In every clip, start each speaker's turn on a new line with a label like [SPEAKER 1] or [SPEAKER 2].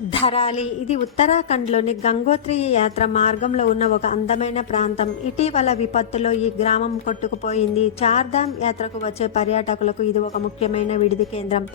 [SPEAKER 1] ధరాలి. ఇది ఉత్తరాఖండ్లోని గంగోత్రి యాత్ర మార్గంలో ఉన్న ఒక అందమైన ప్రాంతం. ఇటీవల విపత్తులో ఈ గ్రామం కొట్టుకుపోయింది. చార్ధామ్ యాత్రకు వచ్చే పర్యాటకులకు ఇది ఒక ముఖ్యమైన విడిది కేంద్రం.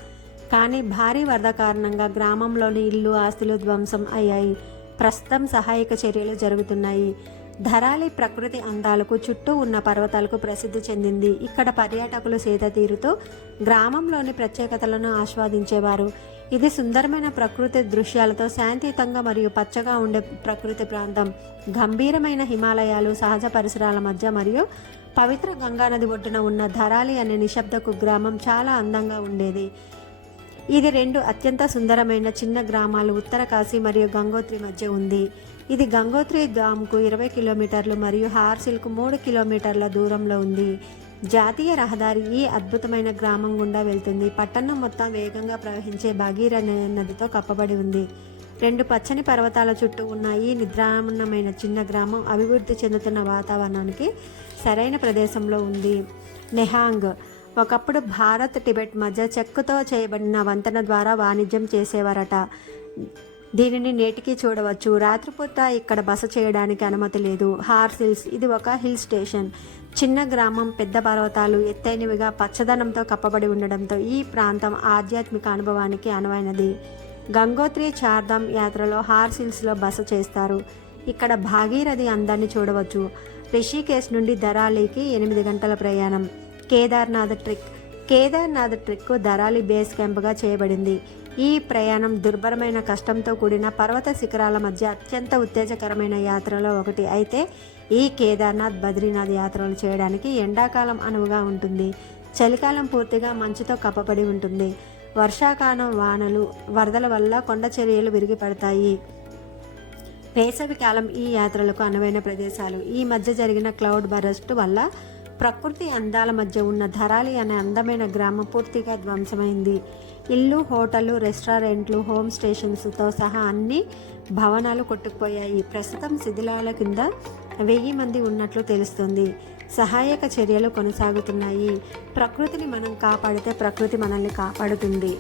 [SPEAKER 1] కానీ భారీ వరద కారణంగా గ్రామంలోని ఇల్లు ఆస్తులు ధ్వంసం అయ్యాయి. ప్రస్తుతం సహాయక చర్యలు జరుగుతున్నాయి. ధరాలి ప్రకృతి అందాలకు చుట్టూ ఉన్న పర్వతాలకు ప్రసిద్ధి చెందింది. ఇక్కడ పర్యాటకులు సేద తీరుతూ గ్రామంలోని ప్రత్యేకతలను ఆస్వాదించేవారు. ఇది సుందరమైన ప్రకృతి దృశ్యాలతో శాంతియుతంగా మరియు పచ్చగా ఉండే ప్రకృతి ప్రాంతం. గంభీరమైన హిమాలయాలు సహజ పరిసరాల మధ్య మరియు పవిత్ర గంగానది ఒడ్డున ఉన్న ధరాలి అనే నిశ్శబ్ద కుగ్రామం చాలా అందంగా ఉండేది. ఇది రెండు అత్యంత సుందరమైన చిన్న గ్రామాలు ఉత్తరకాశీ మరియు గంగోత్రి మధ్య ఉంది. ఇది గంగోత్రి ధామ్కు ఇరవై కిలోమీటర్లు మరియు హార్సిల్కు మూడు కిలోమీటర్ల దూరంలో ఉంది. జాతీయ రహదారి ఈ అద్భుతమైన గ్రామం గుండా వెళ్తుంది. పట్టణం మొత్తం వేగంగా ప్రవహించే భగీర నదితో కప్పబడి ఉంది. రెండు పచ్చని పర్వతాల చుట్టూ ఉన్న ఈ నిద్రామణమైన చిన్న గ్రామం అభివృద్ధి చెందుతున్న వాతావరణానికి సరైన ప్రదేశంలో ఉంది. నెహాంగ్. ఒకప్పుడు భారత్ టిబెట్ మధ్య చెక్కుతో చేయబడిన వంతెన ద్వారా వాణిజ్యం చేసేవారట. దీనిని నేటికి చూడవచ్చు. రాత్రిపూట ఇక్కడ బస చేయడానికి అనుమతి లేదు. హార్స్ హిల్స్ ఇది ఒక హిల్ స్టేషన్. చిన్న గ్రామం పెద్ద పర్వతాలు ఎత్తైనవిగా పచ్చదనంతో కప్పబడి ఉండడంతో ఈ ప్రాంతం ఆధ్యాత్మిక అనుభవానికి అనువైనది. గంగోత్రి చార్ధామ్ యాత్రలో హార్స్ హిల్స్లో బస చేస్తారు. ఇక్కడ భాగీరథి అందాన్ని చూడవచ్చు. రిషికేశ్ నుండి దరాలీకి ఎనిమిది గంటల ప్రయాణం. Kedarnath trek. Kedarnath trek Darali base క్యాంప్గా చేయబడింది. ఈ ప్రయాణం దుర్భరమైన కష్టంతో కూడిన పర్వత శిఖరాల మధ్య అత్యంత ఉత్తేజకరమైన యాత్రలో ఒకటి. అయితే ఈ కేదార్నాథ్ బద్రీనాథ్ యాత్రలు చేయడానికి ఎండాకాలం అనువుగా ఉంటుంది. చలికాలం పూర్తిగా మంచుతో కప్పబడి ఉంటుంది. వర్షాకాలం వానలు వరదల వల్ల కొండ చర్యలు విరిగిపడతాయి. వేసవికాలం ఈ యాత్రలకు అనువైన ప్రదేశాలు. ఈ మధ్య జరిగిన క్లౌడ్ బరస్ట్ వల్ల ప్రకృతి అందాల మధ్య ఉన్న ధరాలి అనే అందమైన గ్రామం పూర్తిగా ధ్వంసమైంది. ఇల్లు హోటళ్ళు రెస్టారెంట్లు హోమ్ స్టేషన్స్తో సహా అన్ని భవనాలు కొట్టుకుపోయాయి. ప్రస్తుతం శిథిలాల కింద వెయ్యి మంది ఉన్నట్లు తెలుస్తుంది. సహాయక చర్యలు కొనసాగుతున్నాయి. ప్రకృతిని మనం కాపాడితే ప్రకృతి మనల్ని కాపాడుతుంది.